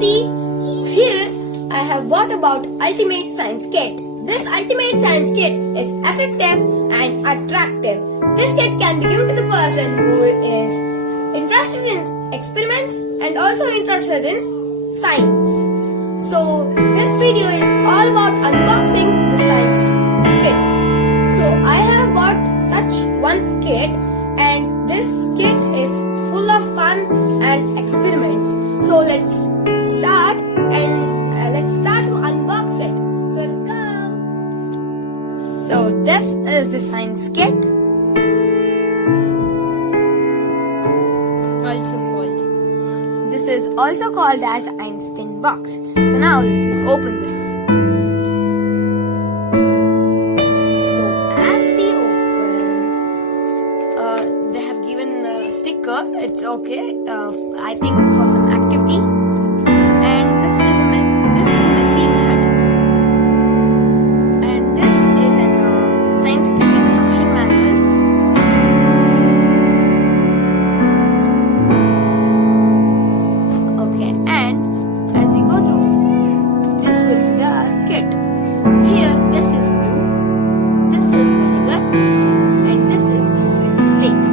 Shruti. Here I have bought about Ultimate Science Kit. This Ultimate Science Kit is effective and attractive. This kit can be given to the person who is interested in experiments and also interested in science. So this video is all about unboxing the science kit. So I have bought such one kit, and this kit is full of fun and experiments. So let's start to unbox it. So let's go. So this is the science kit. This is also called as Einstein box. So now let's open this. So as we open, they have given a sticker. It's okay. I think for some activity. And this is a messy mat. And this is an science kit instruction manual. Okay, and as we go through, this will be the kit. Here, this is glue, this is vinegar, and this is glycerin flakes.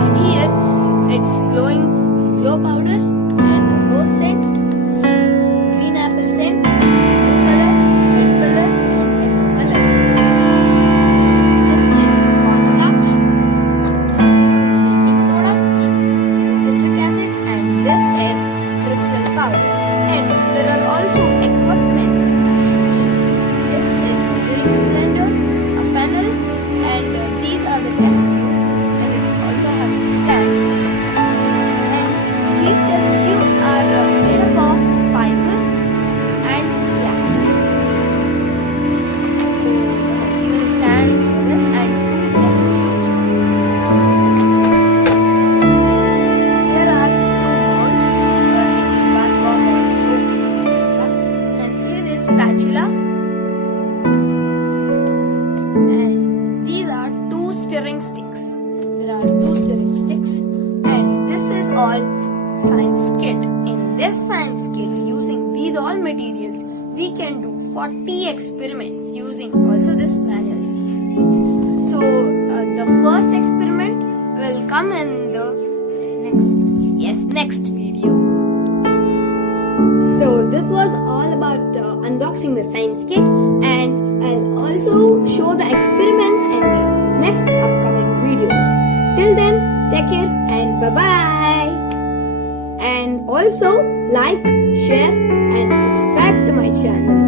And here, it's glow powder and rose scent, green apple scent, blue color, red color, and yellow color. This is cornstarch. This is baking soda. This is citric acid, and this is crystal powder. And there are also equipments which we need. This is measuring cylinder, a funnel, and these are the test tubes, and it's also having a stand. And these test tubes are made up of fiber and glass. So they have given a stand for this and two test tubes. Here are two molds for making bath bomb or soap, etc. And here is spatula. And these are two stirring sticks. There are two stirring sticks. And this is all science kit. In this science kit, using these all materials, we can do 40 experiments using also this manual. So the first experiment will come in the next video. So this was all about unboxing the science kit, and I'll also show the experiments in the next upcoming videos. Till then, take care and bye bye. And also like, share and subscribe to my channel.